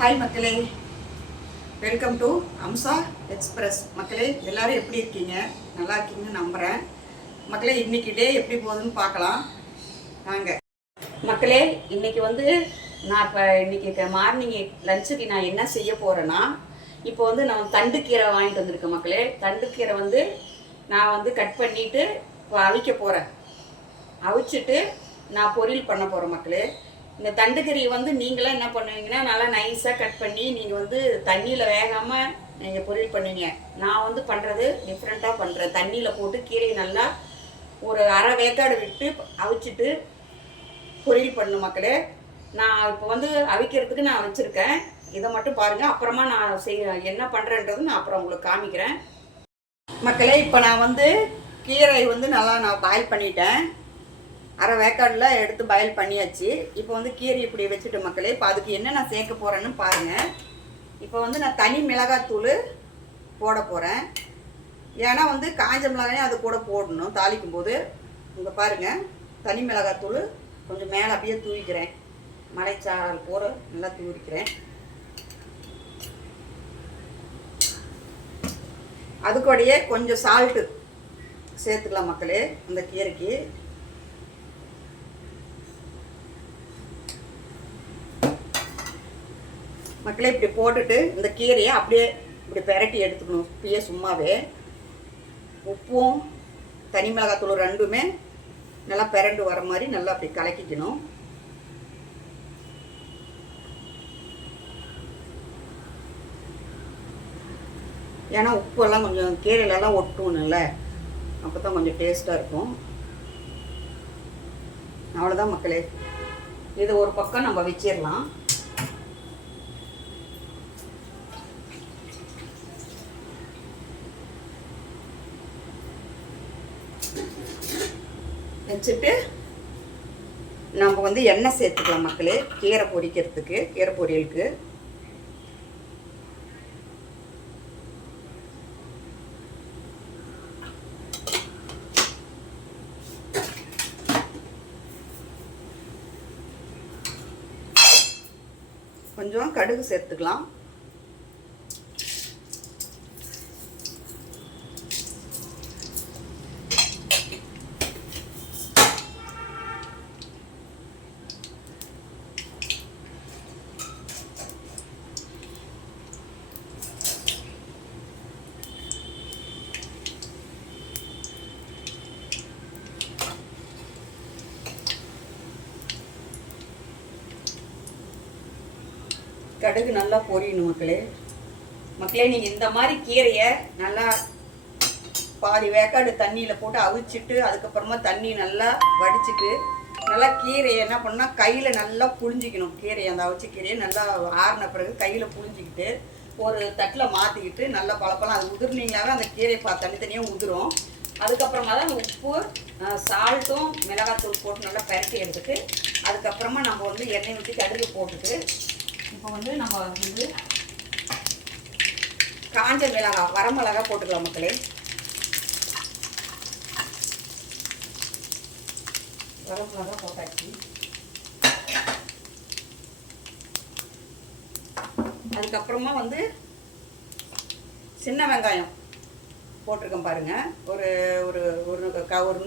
Hi மக்களே, welcome to Amsa express. மக்களே எல்லோரும் எப்படி இருக்கீங்க? நல்லா இருக்கீங்கன்னு நம்புகிறேன். மக்களே இன்றைக்கி டே எப்படி போகுதுன்னு பார்க்கலாம் நாங்கள். மக்களே இன்றைக்கி நான் இப்போ இன்றைக்கி மார்னிங் லஞ்சுக்கு நான் என்ன செய்ய போகிறேன்னா, இப்போ நான் தண்டுக்கீரை வாங்கிட்டு வந்திருக்கேன் மக்களே. தண்டுக்கீரை நான் கட் பண்ணிவிட்டு இப்போ அவிக்க போகிறேன். அவிச்சிட்டு நான் பொரியல் பண்ண போகிறேன் மக்களே. இந்த தண்டுக்கறி நீங்களாம் என்ன பண்ணுவீங்கன்னா, நல்லா நைஸாக கட் பண்ணி நீங்கள் தண்ணியில் வேகாமல் நீங்கள் பொரியல் பண்ணுவீங்க. நான் பண்ணுறது டிஃப்ரெண்ட்டாக பண்ணுறேன். தண்ணியில் போட்டு கீரையை நல்லா ஒரு அரை வேக்காடு விட்டு அவிச்சிட்டு பொரியல் பண்ணணும் மக்களே. நான் இப்போ அவிக்கிறதுக்கு நான் வச்சுருக்கேன். இதை மட்டும் பாருங்கள். அப்புறமா நான் என்ன பண்ணுறேன்றது நான் அப்புறம் உங்களுக்கு காமிக்கிறேன் மக்களே. இப்போ நான் கீரை நல்லா நான் பாயில் பண்ணிட்டேன். அரை வேக்காடில் எடுத்து பாயில் பண்ணியாச்சு. இப்போ கீரை இப்படி வச்சுட்டு மக்களே, இப்போ அதுக்கு என்ன நான் சேர்க்க போகிறேன்னு பாருங்கள். இப்போ நான் தனி மிளகாத்தூள் போட போகிறேன். ஏன்னா காஞ்ச மிளகாயும் அது கூட போடணும் தாளிக்கும் போது. இங்கே பாருங்கள், தனி மிளகாத்தூள் கொஞ்சம் மேலே அப்படியே தூவிக்கிறேன். மலைச்சாரல் போற நல்லா தூவிக்கிறேன். அதுக்கூடையே கொஞ்சம் சால்ட்டு சேர்த்துக்கலாம் மக்களே. இந்த கீரைக்கு மக்களே இப்படி போட்டுட்டு இந்த கீரையை அப்படியே இப்படி பெரட்டி எடுத்துக்கணும். இப்படியே சும்மாவே உப்பும் தனி மிளகாத்தூள் ரெண்டுமே நல்லா பெரண்டு வர மாதிரி நல்லா அப்படி கலக்கிக்கணும். ஏன்னா உப்பெல்லாம் கொஞ்சம் கீரையிலலாம் ஒட்டும்ல, அப்போ தான் கொஞ்சம் டேஸ்ட்டாக இருக்கும். அவ்வளோதான் மக்களே. இது ஒரு பக்கம் நம்ம வச்சிடலாம். வச்சுட்டு நம்ம எண்ணெய் சேர்த்துக்கலாம் மக்களே. கீரை பொரிக்கிறதுக்கு, கீரை பொரியலுக்கு கொஞ்சம் கடுகு சேர்த்துக்கலாம். கடுகு நல்லா பொரியணும் மக்களே. மக்களே நீங்கள் இந்த மாதிரி கீரையை நல்லா பாதி வேக்காடு தண்ணியில் போட்டு அவிச்சிட்டு அதுக்கப்புறமா தண்ணி நல்லா வடிச்சிட்டு நல்லா கீரையை என்ன பண்ணால் கையில் நல்லா புழிஞ்சிக்கணும். கீரையை அந்த அவிச்ச கீரையை நல்லா ஆறின பிறகு கையில் புழிஞ்சிக்கிட்டு ஒரு தட்டில் மாற்றிக்கிட்டு நல்லா பழப்பெல்லாம் அது உதிர்னீங்களாவே அந்த கீரையை தனித்தனியாக உதிரும். அதுக்கப்புறமா தான் உப்பு சால்ட்டும் மிளகாத்தூள் போட்டு நல்லா பரட்டி எடுத்துட்டு அதுக்கப்புறமா நம்ம எண்ணெய் ஊற்றி கடுகு போட்டுட்டு இப்போ நம்ம காஞ்ச மிளகாய் வரமிளகா போட்டுக்கலாம் மக்களே. வரமிளகா போட்டாச்சு. அதுக்கப்புறமா சின்ன வெங்காயம் போட்டிருக்கேன் பாருங்க. ஒரு ஒரு ஒரு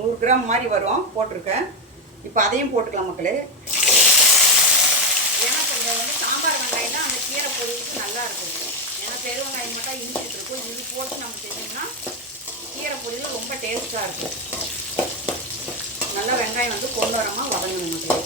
100 கிராம் மாதிரி வரும் போட்டிருக்கேன். இப்போ அதையும் போட்டுக்கலாம் மக்களே. ஏன்னா கொஞ்சம் சாம்பார் வெங்காயம்னா அந்த கீரை பொரியலுக்கு நல்லா இருக்கும். ஏன்னா பெரு வெங்காயம் மட்டும் இனிச்சிட்டு இருக்கும். இது போட்டு நம்ம செஞ்சோம்னா கீரை பொரியல் ரொம்ப டேஸ்ட்டாக இருக்கும். நல்லா வெங்காயம் பொன்னிறமாக வதங்கணும் மக்களே.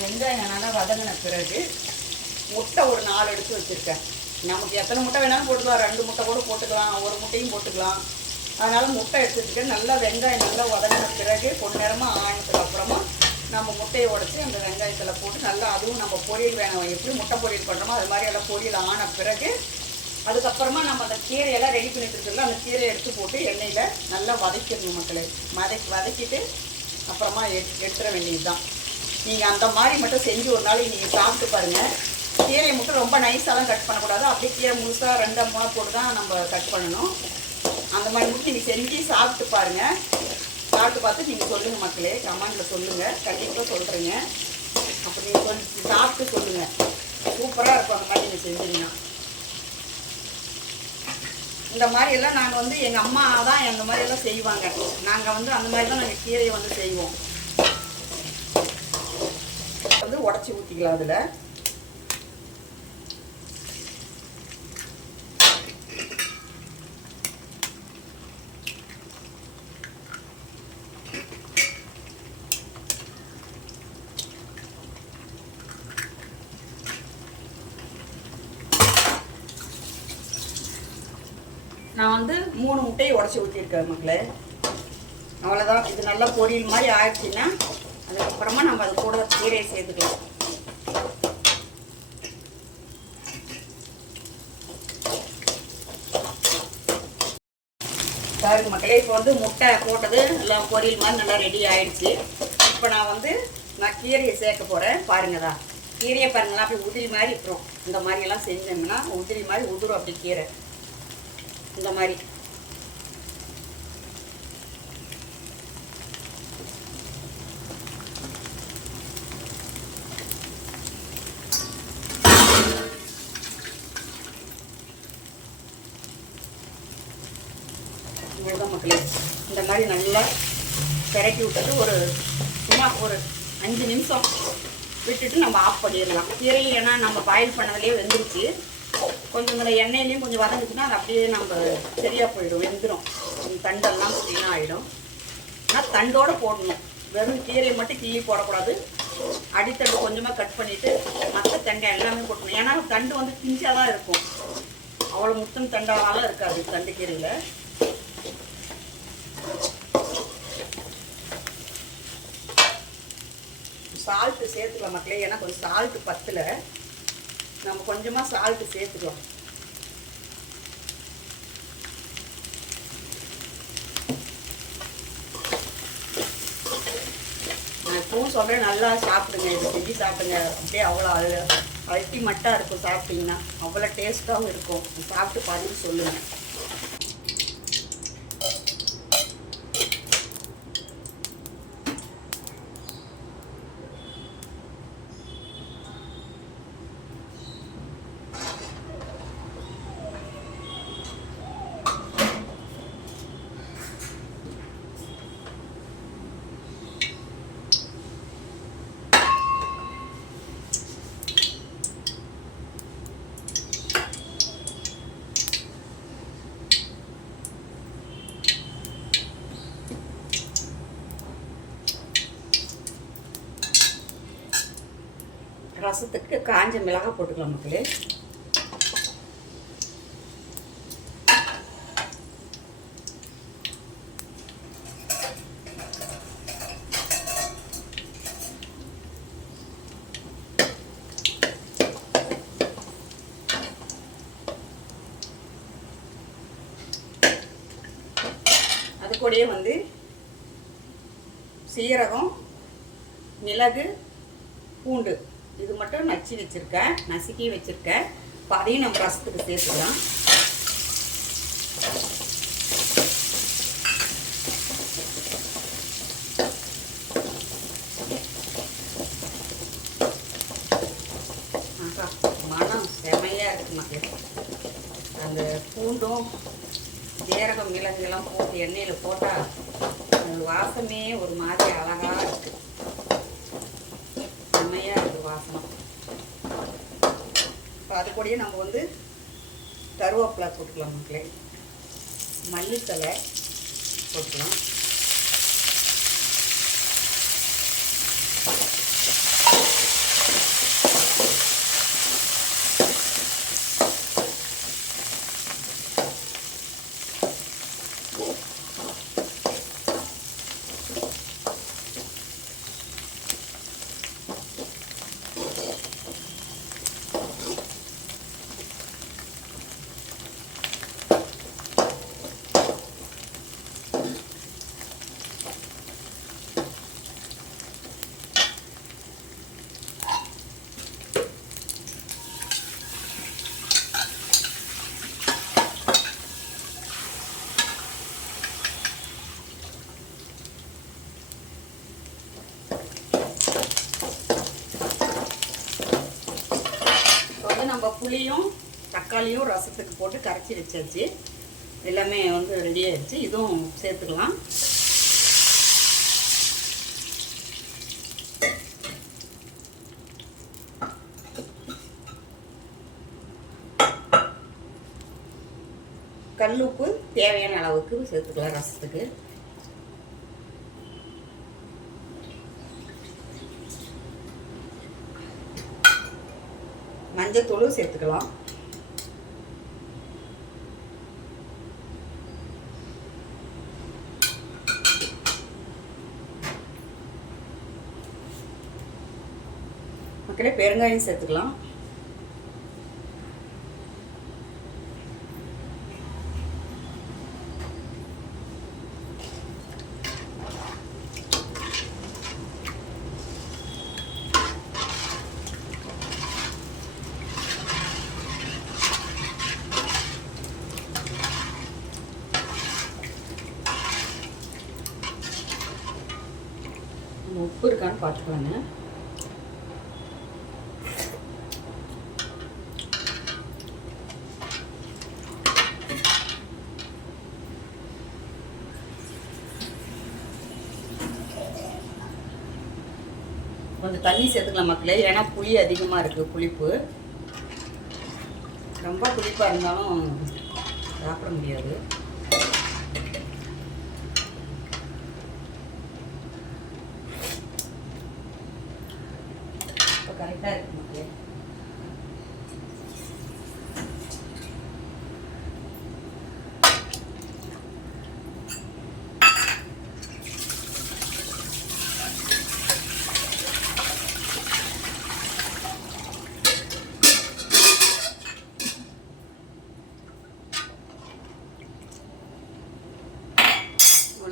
வெங்காயம் நல்லா வதங்கின பிறகு முட்டை ஒரு 4 எடுத்து வச்சுருக்கேன். நமக்கு எத்தனை முட்டை வேணாலும் போட்டுக்கலாம். 2 முட்டை கூட போட்டுக்கலாம், ஒரு முட்டையும் போட்டுக்கலாம். அதனால் முட்டை எடுத்து வச்சுருக்கேன். நல்லா வெங்காயம் நல்லா வதங்கின பிறகு பொன்னிறமாக ஆனதுக்கு அப்புறமா நம்ம முட்டையை உடச்சி அந்த வெங்காயத்தில் போட்டு நல்லா அதுவும் நம்ம பொரியல் வேணும். எப்படி முட்டை பொரியல் பண்ணுறோமோ அது மாதிரி எல்லாம் பொரியல் ஆன பிறகு அதுக்கப்புறமா நம்ம அந்த கீரையெல்லாம் ரெடி பண்ணிட்டு இருக்கிறதுல அந்த கீரையை எடுத்து போட்டு எண்ணெயில் நல்லா வதக்கிடணும் மக்களே. வதக்கிட்டு அப்புறமா எடுத்துட வேண்டியது தான். நீங்கள் அந்த மாதிரி மட்டும் செஞ்சு ஒரு நாளைக்கு நீங்கள் சாப்பிட்டு பாருங்கள். கீரையை மட்டும் ரொம்ப நைஸாலாம் கட் பண்ணக்கூடாது. அப்படியே கீரை முழுசாக 2 போட்டு தான் நம்ம கட் பண்ணணும். அந்த மாதிரி மட்டும் நீங்கள் செஞ்சு சாப்பிட்டு பாருங்கள். சாப்பிட்டு பார்த்து நீங்கள் சொல்லுங்கள் மக்களே, கமெண்டில் சொல்லுங்கள். கண்டிப்பாக சொல்கிறீங்க. அப்படி நீங்கள் சாப்பிட்டு சொல்லுங்கள். சூப்பராக இருக்கும் அந்த மாதிரி நீங்கள் செஞ்சீங்கன்னா. இந்த மாதிரியெல்லாம் நாங்கள் வந்து எங்கள் அம்மா தான் அந்த மாதிரியெல்லாம் செய்வாங்க. நாங்கள் வந்து அந்த மாதிரி தான் நாங்கள் கீரையை வந்து செய்வோம். வந்து உடச்சி ஊற்றிக்கலாம். அதில் நான் வந்து 3 முட்டையை உடச்சி ஊற்றிருக்கேன் மக்களே. அவ்வளோதான். இது நல்லா பொரியல் மாதிரி ஆயிடுச்சுன்னா அதுக்கப்புறமா நம்ம அது கூட கீரையை சேர்த்துக்கலாம். பாருங்க மக்களே, இப்போ வந்து முட்டை போட்டது எல்லாம் பொரியல் மாதிரி நல்லா ரெடி ஆயிடுச்சு. இப்போ நான் கீரையை சேர்க்க போகிறேன். பாருங்கதா, கீரையை பாருங்களா அப்படி உதிரி மாதிரி இருக்கிறோம். இந்த மாதிரியெல்லாம் செஞ்சோம்னா உதிரி மாதிரி உதிரும். அப்படி கீரை இந்த மாதிரி மக்களே. இந்த மாதிரி நல்லா பெரட்டி விட்டுட்டு சும்மா ஒரு 5 நிமிஷம் விட்டுட்டு நம்ம ஆஃப் பண்ணிடலாம். கீரையும் ஏன்னா நம்ம பாயில் பண்ணதுலேயே வெந்துருச்சு. கொஞ்சம் இந்த எண்ணெயிலையும் கொஞ்சம் வதங்குச்சுன்னா அது அப்படியே நம்ம சரியாக போயிடும், வெந்துடும். தண்டெல்லாம் க்ளீனாக ஆகிடும். ஆனால் தண்டோடு போடணும். வெறும் கீரையை மட்டும் கிள்ளி போடக்கூடாது. அடித்தண்டு கொஞ்சமாக கட் பண்ணிவிட்டு மற்ற தண்டை எல்லாமே போட்டணும். ஏன்னா தண்டு வந்து பிஞ்சாக தான் இருக்கும். அவ்வளோ முத்தம் தண்டாலாம் இருக்காது தண்டு கீரையில். சால்ட்டு சேர்த்துக்கலாம் மக்களே. ஏன்னா கொஞ்சம் சால்ட்டு பத்தலை. நம்ம கொஞ்சமாக சால்ட்டு சேர்த்துக்கலாம். நான் எப்பவும் சொல்கிறேன், நல்லா சாப்பிடுங்க. இதை செஞ்சு சாப்பிடுங்க. அப்படியே அவ்வளோ அல்டிமேட்டாக இருக்கும். சாப்பிட்டீங்கன்னா அவ்வளோ டேஸ்ட்டாகவும் இருக்கும். சாப்பிட்டு பார்த்துட்டு சொல்லுங்கள். ரசத்துக்கு காஞ்ச மிளகாய் போட்டுக்கலாம் மக்களே. அது கூடயே வந்து சீரகம், மிளகு, பூண்டு இது மட்டும் நசுக்கி வச்சுருக்கேன். இப்போ அதையும் நம்ம ரசத்துக்கு சேர்த்துக்கலாம். மனம் செமையாக இருக்குது மக்களே. அந்த பூண்டும் சீரகம் மிளகுலாம் போட்டு எண்ணெயில் போட்டால் அந்த வாசமே ஒரு மாதிரி அழகாக இருக்குது. செம்மையாக இருக்குது வாசனம். இப்போ அது கூடயே நம்ம வந்து கருவேப்பிலை போட்டுக்கலாம் மக்களே. மல்லித்தலை போட்டுக்கலாம். புளியும் தக்காளியும் ரசத்துக்கு போட்டு கரைச்சி வச்சாச்சு. எல்லாமே வந்து ரெடி ஆயிடுச்சு. இதுவும் சேர்த்துக்கலாம். கல்லுப்பு தேவையான அளவுக்கு சேர்த்துக்கலாம் ரசத்துக்கு. மஞ்சத்தூள் சேர்த்துக்கலாம். மக்களே பெருங்காயம் சேர்த்துக்கலாம். உப்பு இருக்கான்னு பார்த்துக்கலாங்க. கொஞ்சம் தண்ணி சேர்த்துக்கலாம் மக்களே, ஏன்னா புளி அதிகமாக இருக்குது. புளிப்பு ரொம்ப புளிப்பாக இருந்தாலும் சாப்பிட முடியாது. இப்போ கரெக்டாக இருக்கு மக்களே.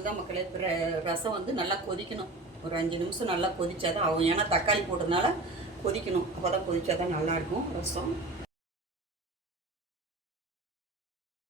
தான் மக்களே, ரசம் வந்து நல்லா கொதிக்கணும். ஒரு 5 நிமிஷம் நல்லா கொதிச்சாதான் ஆகும். ஏன்னா தக்காளி போட்டதுனால கொதிக்கணும். அப்போ தான் கொதிச்சாதான் நல்லாயிருக்கும் ரசம்.